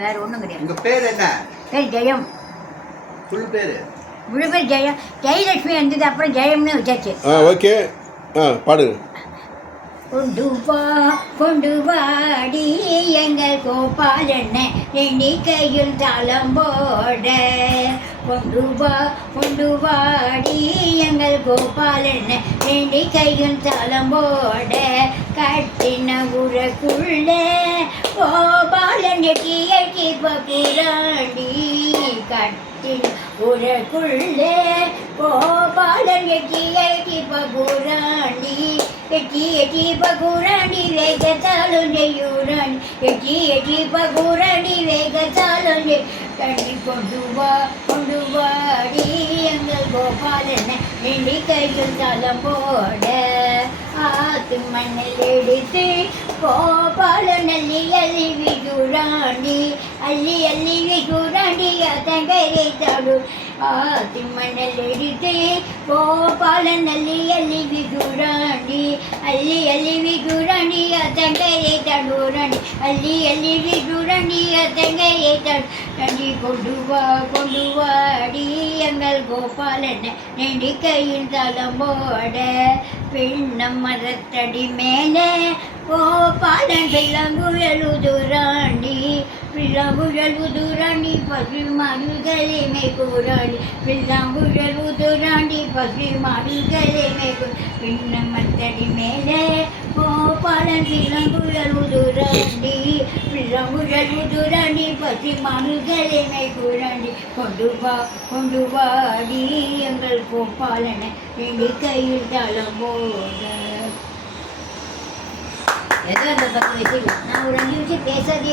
வேற ஒன்றும் கிடையாது. உங்க பேர் என்ன? பேர் ஜெயம். ஃபுல் பேர்? முழு பேர் ஜெயம். ஜெயலட்சுமி வந்தது, அப்புறம் ஜெயம்னு வச்சாச்சு. ஓகே, பாடுங்க. கொண்டு வாடி எங்கள் கோபாலண்ண எண்ணிக்கையில் தளம் போட. கொண்டு வாடி எங்கள் கோபாலண்ண எண்ணிக்கையில் தளம் போட. கட்டின உரக்குள்ள கோபாலன் எட்டி எட்டி பகுராண்டி. கட்டின உரக்குள்ள கோபாலன் எட்டி எட்டி பகுராண்டி. எட்டி எட்டி பகுராண்டி வேகத்தாலும் செய்யுராண்டி. எட்டி எட்டி பகுராண்டி வேகத்தாலும் தண்ணி கொண்டு வாடி எங்கள் கோபாலன எண்ணிக்கையில் தளம் போட. ஆத்து மண்ணில் எடுத்து கோபாலன் அள்ளி அள்ளி விகுராண்டி. அள்ளி அள்ளி விகுராண்டி தங்கரை தடு. ஆத்து மண்ணில் எடுத்து கோபாலன் அள்ளி அள்ளி விகுராண்டி. அள்ளி அள்ளி விகுராண்டி தங்கரை தடுராண்டி. அள்ளி அள்ளி விகுராண்டி தங்கரை தடு. கொண்டு வாடி எங்கள் கோபாலன் நெண்டிக்கையில் தளம் போட. பின்னம் மரத்தடி மேலே கோபாலன் பிள்ளங்குழலுதுராண்டி. பிள்ளங்குழலுதுராண்டி பசு மாடுகளை மேய்கூராண்டி. பிள்ளங்குழலுதுராண்டி பசு மாடுகளை மேய்கூ. பின்னம் மரத்தடி மேலே கோபாலன் பிள்ளங்குழலுதுராண்டி. பிள்ளங்குழலுதுராண்டி பசு மாடுகளை மேய்கூராண்டி. கொண்டு வாடி எங்கள் கோபாலன எண்ணிக்கையில் தளம் போட. ஏதோ அந்த 10 வயசுல நான் ஒரு 5 நிமிஷம் பேசாதே.